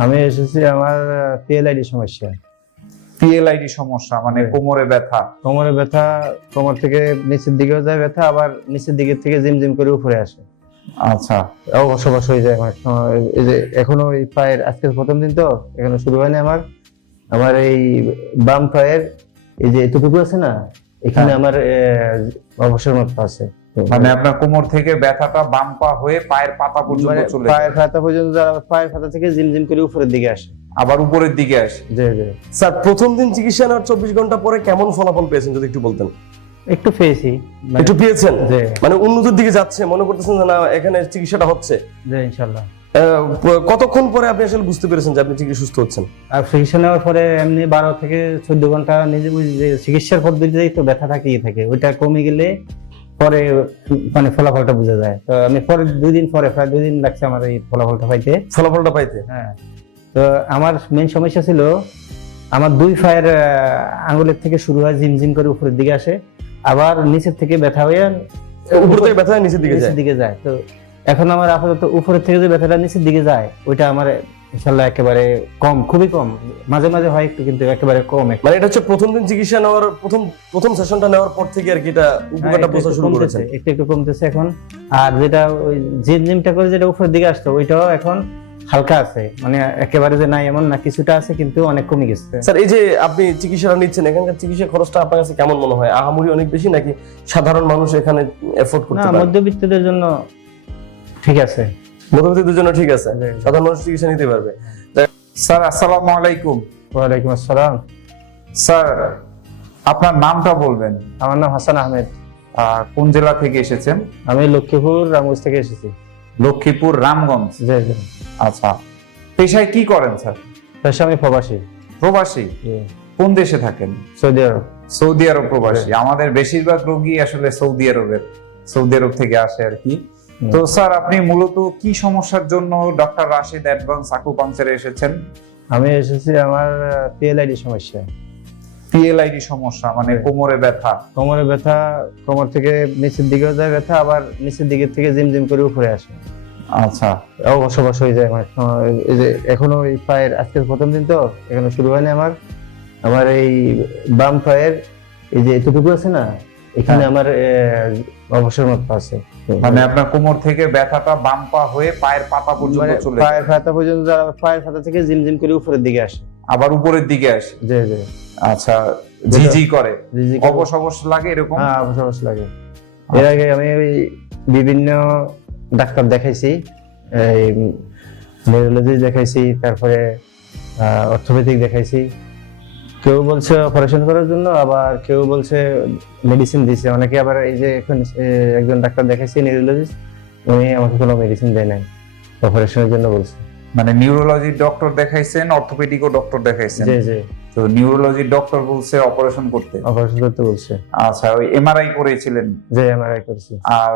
আমি এসেছি আমার পিএলআইডি সমস্যা। পিএলআইডি সমস্যা মানে কোমরে ব্যথা। কোমরে ব্যথা, কোমর থেকে নিচের দিকেও যায় ব্যথা, আবার নিচের দিকের থেকে জিমজিম করে উপরে আসে। আচ্ছা, বসবাস হয়ে যায় অনেক সময়। এই যে এখনো এই পায়ের, আজকে প্রথম দিন তো এখনো শুরু হয়নি আমার। আমার এই বাম পায়ের এই যে এতটুকু আছে না, এখানে আমার অবসর মতো আছে। মানে আপনার কোমর থেকে ব্যথাটা বাম পা হয়ে পায়ের পাতা পর্যন্ত চলে যায়। পায়ের পাতা পর্যন্ত যারা পায়ের পাতা থেকে জিমজিম করে উপরের দিকে আসে, আবার উপরের দিকে আসে। জি জি। স্যার, প্রথম দিন চিকিৎসা নেওয়ার 24 ঘন্টা পরে কেমন ফলাফল পেয়েছেন যদি একটু বলতেন? একটু পেয়েছি, একটু পেয়েছেন? জি। মানে উন্নতির দিকে যাচ্ছে মনে করতেছেন যে না এখানে চিকিৎসাটা হচ্ছে? জি ইনশাআল্লাহ। কতক্ষণ পরে আপনি আসলে বুঝতে পেরেছেন যে আপনি চিকিৎসা সুস্থ হচ্ছেন? আর চিকিৎসা নেওয়ার পরে এমনি 12 থেকে 14 ঘন্টা নিজে বুঝি যে চিকিৎসার পদ্ধতিতেই তো ব্যথা থাকিয়ে থাকে, ওইটা কমে গেলে পরে মানে ফলাফলটা বোঝা যায়। তো আমি পরে 2 দিন পরে, প্রায় 2 দিন লাগছে আমার এই ফলাফলটা পাইতে। হ্যাঁ, তো আমার মেইন সমস্যা ছিল আমার 2 পায়ের আঙ্গুলের থেকে শুরু হয়, জিমজিম করে উপরের দিকে আসে, আবার নিচের থেকে ব্যথা হয়ে উপর থেকে ব্যথা নিচের দিকে যায়। তো এখন আমার আপাতত উপরের থেকে যে ব্যথাটা নিচের দিকে যায়, ওইটা আমার ইনশাআল্লাহ একেবারে কম, খুবই কম। মাঝে মাঝে হয় একটু, কিন্তু একেবারে কম। মানে এটা হচ্ছে প্রথম দিন চিকিৎসা নেওয়ার প্রথম সেশনটা নেওয়ার পর থেকে আর কি এটা উপকারটা বোঝা শুরু করেছে, একটু কমতেছে এখন। আর যেটা ওই জিমটা করে যেটা উপরের দিকে আসতো, ওইটাও এখন হালকা আছে, মানে একেবারে যে নাই এমন না, কিছুটা আছে কিন্তু অনেক কমে গেছে। স্যার, এই যে আপনি চিকিৎসাটা নিচ্ছেন, এখানকার চিকিৎসা খরচটা আপনার কাছে কেমন মনে হয়? আহামরি অনেক বেশি নাকি সাধারণ মানুষ এখানে এফোর্ড করতে পারে? মধ্যবিত্তদের জন্য ঠিক আছে। মধ্যবিত্তদের জন্য ঠিক আছে, সাধারণ মানুষ চিকিৎসা নিতে পারবে। স্যার আসসালামু আলাইকুম। ওয়ালাইকুম আসসালাম। স্যার, আপনার নামটা বলবেন? আমার নাম হাসান আহমেদ। কোন জেলা থেকে এসেছেন? আমি লক্ষ্মীপুর রামগঞ্জ থেকে এসেছি। লক্ষ্মীপুর রামগঞ্জ। জি জি। আচ্ছা, পেশায় কি করেন স্যার? পেশা আমি প্রবাসী। প্রবাসী? কোন দেশে থাকেন? সৌদি আরব। সৌদি আরব প্রবাসী। আমাদের বেশিরভাগ রোগী আসলে সৌদি আরব থেকে আসে আর কি। তো স্যার, আপনি মূলত কি সমস্যার জন্য ডক্টর রাশিদ অ্যাডভান্স আকুপাংচারে এসেছেন? আমি এসেছি আমার পিএলআইডি সমস্যা। পিএলআইডি সমস্যা মানে কোমরে ব্যথা। কোমরে ব্যথা, কোমর থেকে নিচের দিকেও যায় ব্যথা, আবার নিচের দিকের থেকে জিমজিম করে উপরে আসে। আচ্ছা, বসবাস হয়ে যায় অনেক সময়। এই যে এখনো এই পায়ের, আজকে প্রথম দিন তো এখনো শুরু হয়নি আমার। আমার এই বাম পায়ের এই যে এতটুকু আছে না, এখানে আমার অবসর মতো আছে। মানে আপনার কোমর থেকে ব্যথাটা বাম পা হয়ে পায়ের পাতা পর্যন্ত চলে যায়। পায়ের পাতা পর্যন্ত যারা পায়ের পাতা থেকে জিমজিম করে উপরের দিকে আসে, আবার উপরের দিকে আসে। জি জি। আচ্ছা, জিজি করে, অবশ লাগে এরকম? হ্যাঁ, অবশ লাগে। এর আগে আমি ওই বিভিন্ন ডাক্তার দেখাইছি, এই নিউরোলজি দেখাইছি, তারপরে অর্থোপেডিক দেখাইছি। কেউ বলছে অপারেশন করার জন্য, আবার কেউ বলছে মেডিসিন দিছে। অনেকে আবার এই যে এখন একজন ডাক্তার দেখাইছি নিউরোলজিস্ট, উনি আমাকে কোনো মেডিসিন দেয় নাই, অপারেশনের জন্য বলছে। মানে নিউরোলজির ডক্টর দেখাইছেন, অর্থোপেডিকও ডক্টর দেখাইছেন? জি জি। তো নিউরোলজির ডক্টর বলছে অপারেশন করতে বলছে। আচ্ছা, ওই এমআরআই করেছিলেন? জি, এমআরআই করেছি। আর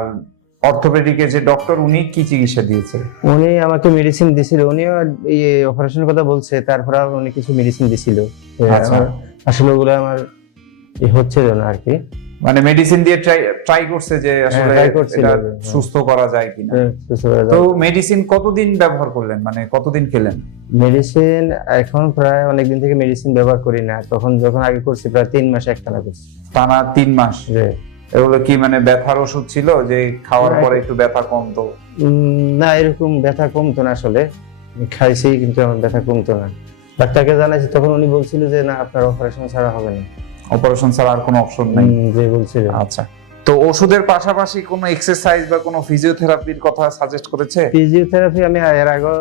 অর্থোপেডিকের যে ডক্টর, উনি কি চিকিৎসা দিয়েছে? উনি আমাকে মেডিসিন দিছিল, উনিও এই অপারেশনের কথা বলছে, তারপর উনি কিছু মেডিসিন দিছিল। আচ্ছা, আসলে ওগুলো আমার হচ্ছিল না আর কি। মানে মেডিসিন দিয়ে ট্রাই করছে যে আসলে এটা সুস্থ করা যায় কিনা। তো মেডিসিন কতদিন ব্যবহার করলেন, মানে কতদিন খেলেন? মেডিসিন এখন প্রায় অনেকদিন থেকে মেডিসিন ব্যবহার করি না। যখন আগে করছি প্রায় 3 মাস একটানা করছি। টানা 3 মাস? এগুলো কি মানে ব্যথার ওষুধ ছিল যে খাওয়ার পরে একটু ব্যথা কমতো? না, এরকম ব্যথা কমতো না আসলে। খাইছি কিন্তু আমার ব্যথা কমতো না। ডাক্তারকে জানাইছি, তখন উনি বলছিল যে না, আপনার অপারেশন ছাড়া হবে না। অপারেশন ছাড়া আর কোনো অপশন নাই? জি বলছিল। আচ্ছা, তো ওষুধের পাশাপাশি কোনো এক্সারসাইজ বা কোনো ফিজিওথেরাপির কথা সাজেস্ট করেছে? ফিজিওথেরাপি আমি এর আগে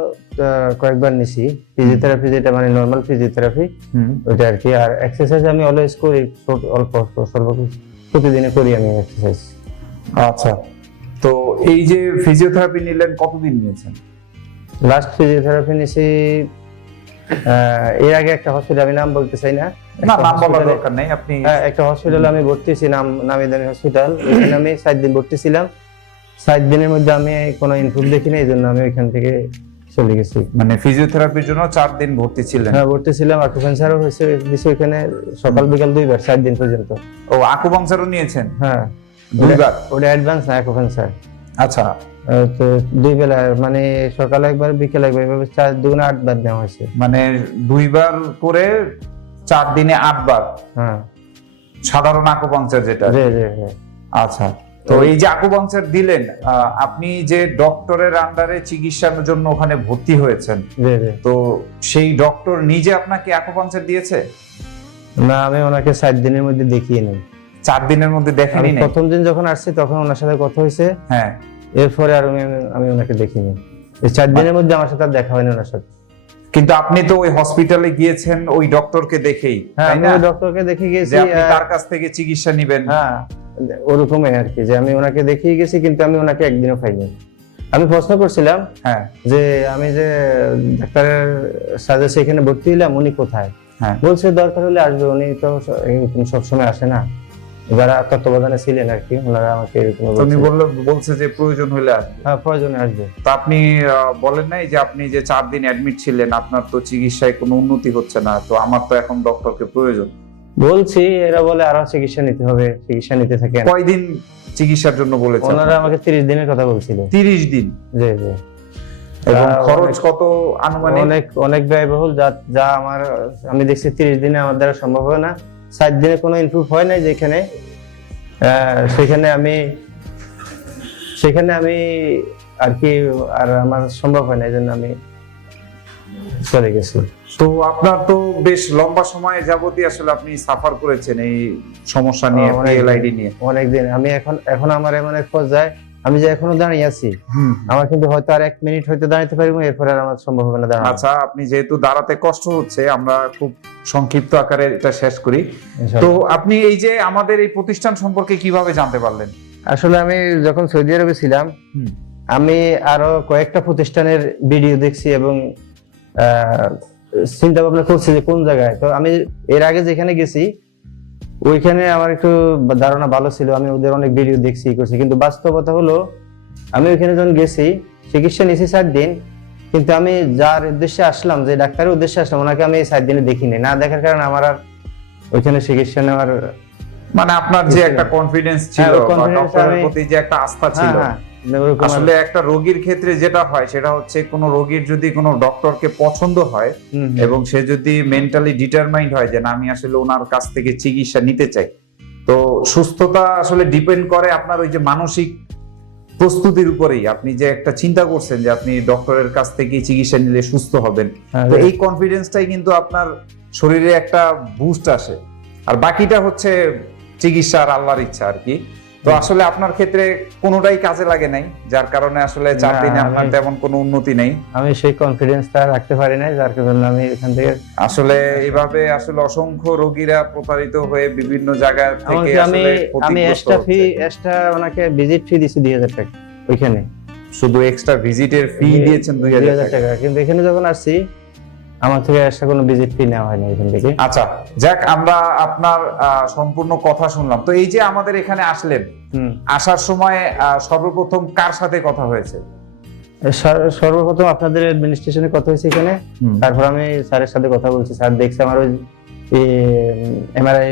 কয়েকবার নিছি। ফিজিওথেরাপি যেটা মানে নরমাল ফিজিওথেরাপি, ওইটা আর কি। আর এক্সারসাইজ আমি অলওয়েজ করি, অল্প প্রতিদিনে করি আমি এক্সারসাইজ। আচ্ছা, তো এই যে ফিজিওথেরাপি নিলেন, কতদিন নিয়েছেন? লাস্ট ফিজিওথেরাপি নিছি এর আগে একটা হসপিটাল, আমি নাম বলতে চাই না, নাম বলার দরকার নেই। আপনি একটা হসপিটালে আমি ভর্তি ছিলাম, নামি দামি হসপিটাল। ওখানে আমি 7 দিন ভর্তি ছিলাম। 7 দিনের মধ্যে আমি কোনো ইমপ্রুভ দেখি না, এই জন্য আমি ওইখান থেকে চলে গেছি। মানে ফিজিওথেরাপির জন্য 4 দিন ভর্তি ছিলেন? হ্যাঁ, ভর্তি ছিলাম। আকুপাংচারও হয়েছে ওইখানে, সকাল বিকাল 2 বার, 7 দিন পর্যন্ত। ও, আকুপাংচারও নিয়েছেন? হ্যাঁ, 2 বার? ওটা অ্যাডভান্স না, আকুপাংচার। আচ্ছা, তো 2 বেলা, মানে সকালে একবার বিকেলে একবার, এভাবে 4 দুগুণে 8 বার নেওয়া হয়েছে। মানে 2 বার করে 4 দিনে 8 বার হ্যাঁ, সাধারণ আকুপাংচার যেটা। জি জি জি। আচ্ছা, তো এই যে আকুপাংচার দিলেন, আপনি যে ডক্টরের আন্ডারে চিকিৎসার জন্য ওখানে ভর্তি হয়েছেন, জি জি। তো সেই ডক্টর নিজে আপনাকে আকুপাংচার দিয়েছে? না, আমি ওনাকে 7 দিনের মধ্যে দেখিয়ে নিই। 4 দিনের মধ্যে দেখেনি? আমি প্রথম দিন যখন আসছি তখন ওনার সাথে কথা হয়েছে, হ্যাঁ। এরপরে আর আমি ওনাকে দেখিনি। এই 4 দিনের মধ্যে আমার সাথে আর দেখা হয়নি ওনার সাথে। কিন্তু আপনি তো ওই হসপিটালে গিয়েছেন ওই ডক্টরকে দেখেই, হ্যাঁ, তাই আমি না? ওই ডক্টরকে দেখে যে গেছি। আপনি তার কাছ থেকে চিকিৎসা নেবেন। হ্যাঁ, ওরকমই আর কি, যে আমি ওনাকে দেখিয়ে গেছি, কিন্তু আমি ওনাকে একদিনও পাইনি। আমি প্রশ্ন করছিলাম হ্যাঁ যে আমি যে ডাক্তারের সাথে সেখানে ভর্তি হলাম, উনি কোথায়? হ্যাঁ। বলছে দরকার হলে আসবে, উনি তো এরকম সবসময় আসে না। যারা তত্ত্বাবধানে ছিলেন আর কি, ওনারা আমাকে এরকম তুমি বলছে। বলছে যে প্রয়োজন হলে আসবে। হ্যাঁ, প্রয়োজনে আসবে। তা আপনি বলেন নাই যে আপনি যে 4 দিন অ্যাডমিট ছিলেন, আপনার তো চিকিৎসায় কোনো উন্নতি হচ্ছে না, তো আমার তো এখন ডক্টরকে প্রয়োজন? বলছি, এরা বলে আরো চিকিৎসা নিতে হবে, চিকিৎসা নিতে থাকেন। কয়দিন চিকিৎসার জন্য বলেছে? ওনারা আমাকে 30 দিনের কথা বলছিল। 30 দিন? জি জি। এবং তা খরচ কত আনুমানিক? অনেক অনেক ব্যয়বহুল, যা আমার, আমি দেখছি 30 দিনে আমার দ্বারা সম্ভব হয় না। 7 দিনে কোনো ইমপ্রুভ হয় নাই যেখানে, সেখানে আমি আর কি, আর আমার সম্ভব হয় না, এই জন্য আমি চলে গেছি। তো আপনার তো বেশ লম্বা সময় যাবতই আসলে আপনি সাফার করেছেন এই সমস্যা নিয়ে, পিএলআইডি নিয়ে। অনেকদিন। আমি এখন আমার এমন এক পর্যায়ে, আমি যে এখনো দাঁড়িয়ে আছি, আমার কিন্তু হয়তো আর 1 মিনিট হয়তো দাঁড়াতে পারবো, এরপর আর আমার সম্ভব হবে না দাঁড়ানো। আচ্ছা, আপনি যেহেতু দাঁড়াতে কষ্ট হচ্ছে, আমরা খুব সংক্ষিপ্ত আকারে এটা শেষ করি। তো ইনশাআল্লাহ। আপনি এই যে আমাদের এই প্রতিষ্ঠান সম্পর্কে কিভাবে জানতে পারলেন? আসলে আমি যখন সৌদি আরবে ছিলাম, আমি আরো কয়েকটা প্রতিষ্ঠানের ভিডিও দেখছি এবং চিন্তা ভাবনা করছি যে কোন জায়গায়। তো আমি এর আগে যেখানে গেছি ওইখানে আমার একটু ধারণা ভালো ছিল, আমি ওদের অনেক ভিডিও দেখছি করছি, কিন্তু বাস্তবতা হলো আমি ওইখানে যখন গেছি, চিকিৎসা নিয়েছি 7 দিন, কিন্তু আমি যার উদ্দেশ্যে আসলাম, যে ডাক্তারের উদ্দেশ্যে আসলাম, ওনাকে আমি এই 7 দিনে দেখিনি। না দেখার কারণে আমার আর ওইখানে চিকিৎসা নেওয়ার, মানে আপনার যে একটা কনফিডেন্স ছিল, হ্যাঁ, বা confidence ডক্টরের আমি- প্রতি যে একটা আস্থা ছিল, হ্যাঁ, ওরকম আর- আসলে একটা রোগীর ক্ষেত্রে যেটা হয় সেটা হচ্ছে, কোনো রোগীর যদি কোনো ডক্টরকে পছন্দ হয় হুম, হুম। এবং সে যদি মেন্টালি ডিটারমাইন্ড হয় যে না, আমি আসলে ওনার কাছ থেকে চিকিৎসা নিতে চাই, তো সুস্থতা আসলে ডিপেন্ড করে আপনার ওই যে মানসিক প্রস্তুতির উপরেই। আপনি যে একটা চিন্তা করছেন যে আপনি ডক্টরের কাছ থেকে চিকিৎসা নিলে সুস্থ হবেন, হ্যাঁ, তো এই কনফিডেন্সটাই কিন্তু আপনার শরীরে একটা বুস্ট আসে, আর বাকিটা হচ্ছে চিকিৎসা আর আল্লাহর ইচ্ছা আর কি। তো আসলে আপনার ক্ষেত্রে কোনোটাই কাজে লাগে নাই, যার কারণে আসলে 4 না, দিনে আপনার তেমন কোনো উন্নতি নেই। আমি সেই কনফিডেন্সটা রাখতে পারি নাই, যার কারণে আমি এখান থেকে, আসলে এইভাবে আসলে অসংখ্য রোগীরা প্রতারিত হয়ে বিভিন্ন জায়গা থেকে এমনকি আমি আসলে এক্সট্রা ওনাকে ভিজিট ফি দিছি 2000 টাকা ওইখানে। শুধু এক্সট্রা ভিজিটের ফি দিয়েছেন 2000 টাকা। কিন্তু এখানে যখন আসছি আমার থেকে এক্সট্রা কোনো ভিজিট ফি নেওয়া হয়নি এখান থেকে। আচ্ছা, যাক, আমরা আপনার সম্পূর্ণ কথা শুনলাম। তো এই যে আমাদের এখানে আসলেন, আসার সময় সর্বপ্রথম কার সাথে কথা হয়েছে? সর্বপ্রথম আপনাদের অ্যাডমিনিস্ট্রেশনে কথা হয়েছে এখানে, তারপর আমি স্যারের সাথে কথা বলছি। স্যার দেখছে আমার ওই এমআরআই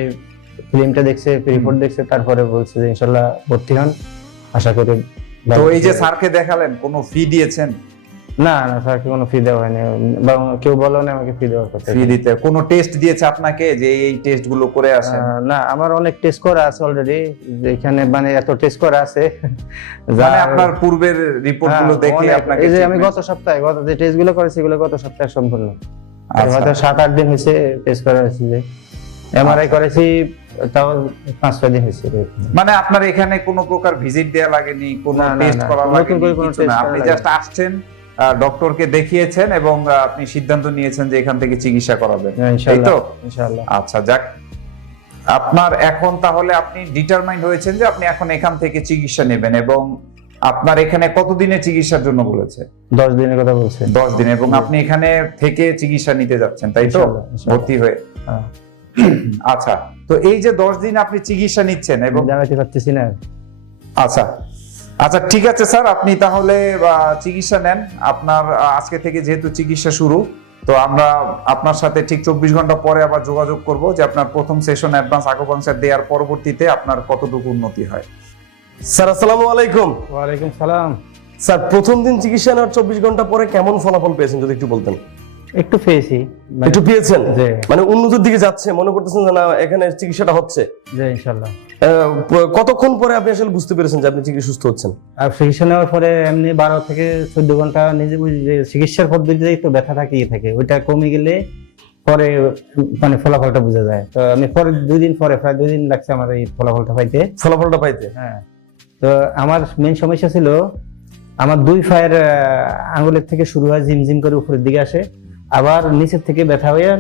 ফিল্মটা দেখছে, রিপোর্ট দেখছে, তারপরে বলছে যে ইনশাল্লাহ ভর্তি হন, আশা করি। তো এই যে স্যারকে দেখালেন, কোনো ফি দিয়েছেন? না না, স্যারকে কোনো ফি দেওয়া হয়নি, বা কেউ বলো না আমাকে ফি দেওয়ার কথা। ফি দিতে কোনো টেস্ট দিয়েছে আপনাকে যে এই টেস্ট গুলো করে আসেন? না, আমার অনেক টেস্ট করা আছে অলরেডি, এখানে মানে এত টেস্ট করা আছে, মানে আপনার পূর্বের রিপোর্ট গুলো দেখে আপনাকে, এই যে আমি গত যে টেস্ট গুলো করেছি এগুলো গত সপ্তাহে সম্পূর্ণ, আচ্ছা। হয়তো 7-8 দিন হয়েছে টেস্ট করা হয়েছে। যে এমআরআই করেছি তাও 5-6 দিন হয়েছে। মানে আপনার এখানে কোনো প্রকার ভিজিট দেয়া লাগেনি, কোনো না, না, টেস্ট না, করা নতুন লাগেনি, করে কোনো কিছু test না, করা আপনি লাগেনি। জাস্ট আসছেন, ডক্টরকে দেখিয়েছেন এবং আপনি সিদ্ধান্ত নিয়েছেন যে এখান থেকে চিকিৎসা করাবেন, তাই তো? ইনশাআল্লাহ। আচ্ছা, যাক, আপনার এখন তাহলে আপনি ডিটারমাইন্ড হয়েছেন যে আপনি এখন এখান থেকে চিকিৎসা নেবেন, এবং আপনার এখানে কতদিনের চিকিৎসার জন্য বলেছে? 10 দিনের কথা বলছে। 10 দিন, এবং আপনি এখানে থেকে চিকিৎসা নিতে যাচ্ছেন, তাই তো? ইনশাআল্লাহ, ইনশাআল্লাহ। ভর্তি হয়ে। হ্যাঁ। আচ্ছা, তো এই যে 10 দিন আপনি চিকিৎসা নিচ্ছেন এবং জানাতে পারতেছি না। আচ্ছা আচ্ছা, ঠিক আছে স্যার, আপনি তাহলে চিকিৎসা নেন। আপনার আজকে থেকে যেহেতু চিকিৎসা শুরু, তো আমরা আপনার সাথে ঠিক 24 ঘন্টা পরে আবার যোগাযোগ করব যে আপনার প্রথম সেশন অ্যাডভান্স আকুপাংচার দেওয়ার পরবর্তীতে আপনার কতটুকু উন্নতি হয়। স্যার আসসালামু আলাইকুম। ওয়ালাইকুম সালাম। স্যার প্রথম দিন চিকিৎসা নেওয়ার 24 ঘন্টা পরে কেমন ফলাফল পেয়েছেন যদি একটু বলতেন? একটু পেয়েছি, একটু পেয়েছেন, জি। মানে উন্নতির দিকে যাচ্ছে মনে করতেছেন যে না এখানে চিকিৎসাটা হচ্ছে? যে ইনশাল্লাহ। কতক্ষণ পরে আপনি আসলে বুঝতে পেরেছেন যে আপনি চিকিৎসা সুস্থ হচ্ছেন? আর চিকিৎসা নেওয়ার পরে এমনি 12 থেকে 14 ঘন্টা নিজে ওই যে চিকিৎসার পদ্ধতিতেই তো ব্যথা থাকিয়ে থাকে, ওইটা কমে গেলে পরে মানে ফলাফলটা বোঝা যায়। তো আমি পরে 2 দিন পরে, প্রায় 2 দিন লাগছে আমার এই ফলাফলটা পাইতে। হ্যাঁ। তো আমার মেইন সমস্যা ছিল আমার 2 পায়ের আঙ্গুলের থেকে শুরু হয়, ঝিমঝিম করে উপরের দিকে আসে, আবার নিচের থেকে ব্যথা হয়ে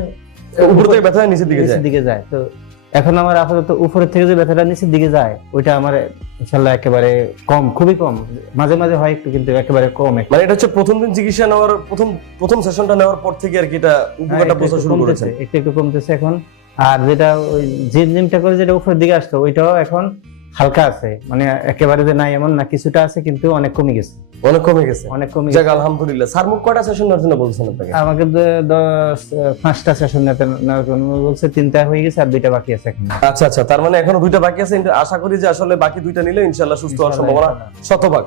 উপর থেকে ব্যথা নিচের দিকে যায়। তো এখন আমার আপাতত উপরের থেকে যে ব্যথাটা নিচের দিকে যায় ওইটা আমার ইনশাল্লাহ একেবারে কম, খুবই কম। মাঝে মাঝে হয় একটু, কিন্তু একেবারে কম। মানে এটা হচ্ছে প্রথম দিন চিকিৎসা নেওয়ার প্রথম সেশনটা নেওয়ার পর থেকে আর কি এটা উপকারটা বোঝা শুরু করেছে, একটু কমতেছে এখন। আর যেটা ওই জিমটা করে যেটা উপরের দিকে আসতো ওইটাও এখন হালকা আছে, মানে একেবারে যে নাই এমন না, কিছুটা আছে কিন্তু অনেক কমে গেছে। অনেক কমে গেছে। আলহামদুলিল্লাহ। স্যার মুখ কয়টা সেশন নেওয়ার জন্য বলছেন আপনাকে? আমাকে 5টা সেশন নেওয়ার জন্য বলছে, 3টা হয়ে গেছে আর 2টা বাকি আছে এখন। আচ্ছা, তার মানে এখনো 2টা বাকি আছে। আশা করি যে আসলে বাকি 2টা নিলে ইনশাআল্লাহ সুস্থ হওয়ার সম্ভাবনা শতভাগ।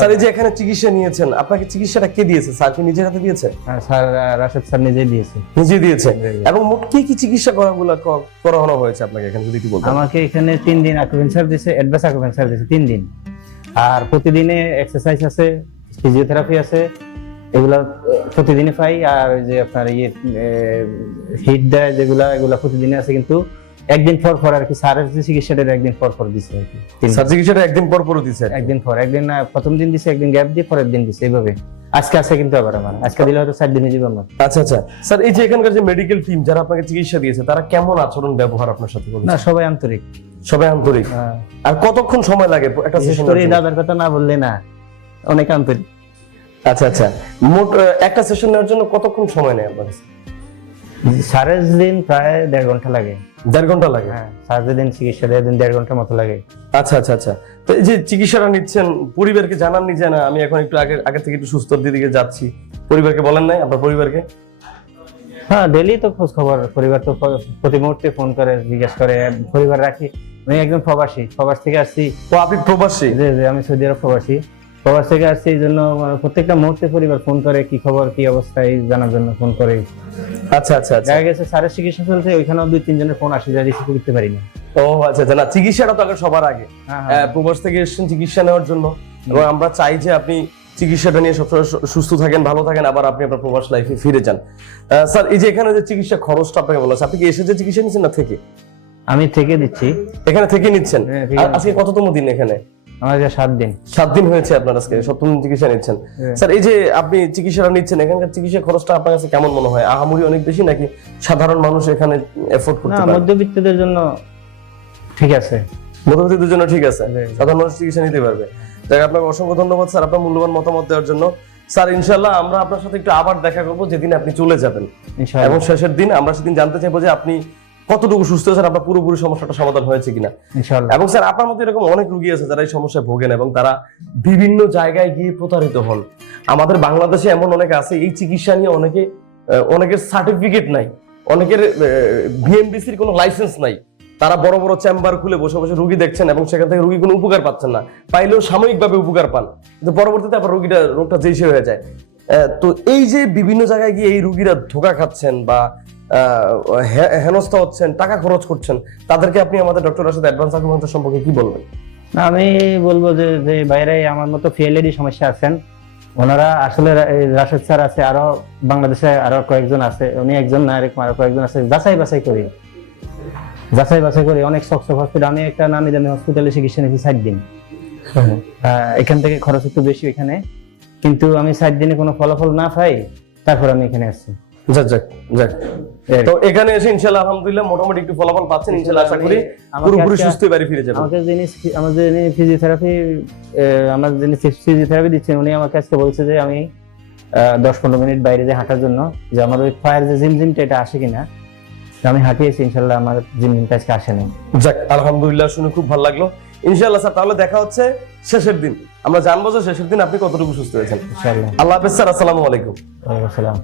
স্যার এই যে এখানে চিকিৎসা নিয়েছেন, আপনাকে চিকিৎসাটা কে দিয়েছে? স্যার কি নিজের হাতে দিয়েছে? স্যার রাশেদ স্যার নিজে দিয়েছে। এবং মোট কি চিকিৎসা করানো হয়েছে আপনাকে এখানে যদি একটু বলতেন? আমাকে এখানে 3 দিন আকুপাঙ্কচার দিয়েছে, অ্যাডভান্স আকুপাঙ্কচার দিয়েছে 3 দিন। আর প্রতিদিনে এক্সারসাইজ আছে, ফিজিওথেরাপি আছে, এগুলা প্রতিদিনই পাই। আর যে আপনার হিট দেয় যেগুলা, এগুলা প্রতিদিনে আছে, কিন্তু একদিন পর আর কি। স্যারের যে চিকিৎসাটা একদিন পর দিছে আর কি। স্যার চিকিৎসাটা একদিন পর দিছে? একদিন প্রথম দিন দিছে, একদিন গ্যাপ দিয়ে পরের দিন দিছে, এইভাবে। আজকে আছে কিন্তু আবার আমার, আজকে দিলে হয়তো 4 দিনে যাবে আমার। আচ্ছা। স্যার এই যে এখানকার যে মেডিকেল টিম যারা আপনাকে চিকিৎসা দিয়েছে তারা কেমন আচরণ ব্যবহার আপনার সাথে করেছে? না, সবাই আন্তরিক। হ্যাঁ। আর কতক্ষণ সময় লাগে একটা সেশন? দাদার কথা না বললে না, অনেক আন্তরিক। আচ্ছা। মোট একটা সেশন নেওয়ার জন্য কতক্ষণ সময় নেয় আপনার কাছে? সারের দিন প্রায় 1.5 ঘন্টা লাগে। 1.5 ঘন্টা লাগে? হ্যাঁ, সারের দিন চিকিৎসা দেওয়ার দিন 1.5 ঘন্টার মতো লাগে। আচ্ছা। তো এই যে চিকিৎসাটা নিচ্ছেন পরিবারকে জানাননি যে না আমি এখন একটু আগে থেকে একটু সুস্থর দিকে যাচ্ছি? পরিবারকে বলেন নাই আপনার পরিবারকে? হ্যাঁ, ডেইলি তো খোঁজ খবর, পরিবার তো প্রতি মুহূর্তে ফোন করে, জিজ্ঞেস করে। পরিবার রাখি, আমি একজন প্রবাস থেকে আসছি। ও আপনি প্রবাসী? জি, আমি সৌদি আরব প্রবাস থেকে আসছি, এই জন্য প্রত্যেকটা মুহূর্তে পরিবার ফোন করে, কি খবর, কি অবস্থা, এই জানার জন্য ফোন করে। আচ্ছা। দেখা গেছে স্যারের চিকিৎসা চলছে, ওইখানেও 2-3 জনের ফোন আসে, যা রিসিভ করতে পারি না। ও আচ্ছা। না, চিকিৎসাটা তো আগে সবার আগে। প্রবাস থেকে এসেছেন চিকিৎসা নেওয়ার জন্য, এবং আমরা চাই যে আপনি চিকিৎসাটা নিয়ে সবসময় সুস্থ থাকেন, ভালো থাকেন, আবার আপনি আপনার প্রবাস লাইফে ফিরে যান। স্যার এই যে এখানে যে চিকিৎসা খরচটা আপনাকে বলা, আপনি কি এসে যে চিকিৎসা নিচ্ছেন না থেকে? আমি থেকে দিচ্ছি। এখানে থেকে নিচ্ছেন? আজকে কততম দিন এখানে? আমার 7 দিন। 7 দিন হয়েছে আপনার, আজকে 7ম দিন চিকিৎসা নিচ্ছেন। স্যার এই যে আপনি চিকিৎসাটা নিচ্ছেন, এখানকার চিকিৎসা খরচটা আপনার কাছে কেমন মনে হয়? আহামরি অনেক বেশি নাকি সাধারণ মানুষ এখানে এফোর্ড করতে পারে? না, মধ্যবিত্তদের জন্য ঠিক আছে। মধ্যবিত্তদের জন্য ঠিক আছে, সাধারণ মানুষ চিকিৎসা নিতে পারবে। তাই আপনাকে অসংখ্য ধন্যবাদ স্যার আপনার মূল্যবান মতামত দেওয়ার জন্য। স্যার ইনশাআল্লাহ আমরা আপনার সাথে একটু আবার দেখা করবো যেদিন আপনি চলে যাবেন, এবং শেষের দিন আমরা সেদিন জানতে চাইবো যে আপনি কতটুকু সুস্থ আছেন, আপনার পুরোপুরি সমস্যাটা সমাধান হয়েছে কিনা ইনশাআল্লাহ। এবং স্যার আপনার মতো এরকম অনেক রোগী আছে যারা এই সমস্যায় ভোগেন এবং তারা বিভিন্ন জায়গায় গিয়ে প্রতারিত হন। আমাদের বাংলাদেশে এমন অনেকে আছে এই চিকিৎসা নিয়ে অনেকের সার্টিফিকেট নাই, অনেকের বিএমডিসির কোনো লাইসেন্স নাই, তারা বড় বড় চেম্বার খুলে বসে বসে রোগী দেখছেন এবং সেখান থেকে রোগী কোনো উপকার পাচ্ছেন না, পাইলেও সাময়িকভাবে উপকার পান, কিন্তু পরবর্তীতে আবার রোগটা যেই সে হয়ে যায়। তো এই যে বিভিন্ন জায়গায় গিয়ে এই রোগীরা ধোঁকা খাচ্ছেন বা হেনস্থা হচ্ছেন, টাকা খরচ করছেন, তাদেরকে আপনি আমাদের ডক্টর রাশেদ অ্যাডভান্স আকুপাঙ্কচার সম্পর্কে কি বলবেন? আমি বলবো যে বাইরে আমার মতো ফিএলএডি সমস্যা আছেন, ওনারা আসলে রাশেদ স্যার আছে, আরো বাংলাদেশে আরো কয়েকজন আছে, উনি একজন না, এরকম আরো কয়েকজন আছে, যাচাই বাছাই করি অনেক শক্ত হসপিটাল। আমি একটা নামি দামি হসপিটালে চিকিৎসা নিয়েছি 7 দিন। এখান থেকে খরচ একটু বেশি এখানে, কিন্তু আমি 7 দিনে কোনো ফলাফল না পাই, তারপর আমি এখানে আসছি। যাক। তো এখানে এসে ইনশাআল্লাহ আলহামদুলিল্লাহ মোটামুটি একটু ফলাফল পাচ্ছেন, ইনশাআল্লাহ আশা করি পুরোপুরি সুস্থ হয়ে বাড়ি ফিরে যাবেন। আমাদের যিনি ফিজিওথেরাপি দিচ্ছেন, উনি আমাকে আজকে বলছে যে আমি 10-15 মিনিট বাইরে যে হাঁটার জন্য, যে আমার ওই পায়ের যে জিমটা এটা আসে কিনা। আমি হাঁটিয়েছি, ইনশাআল্লাহ আমার জিমটা আজকে আসে নাই। যাক, আলহামদুলিল্লাহ, শুনে খুব ভালো লাগলো। ইনশাআল্লাহ স্যার তাহলে দেখা হচ্ছে শেষের দিন, আমরা জানবো যে শেষের দিন আপনি কতটুকু সুস্থ হয়েছেন। ইনশাআল্লাহ। আল্লাহ হাফেজ স্যার, আসসালামু আলাইকুম। ওয়া আলাইকুম আসসালাম।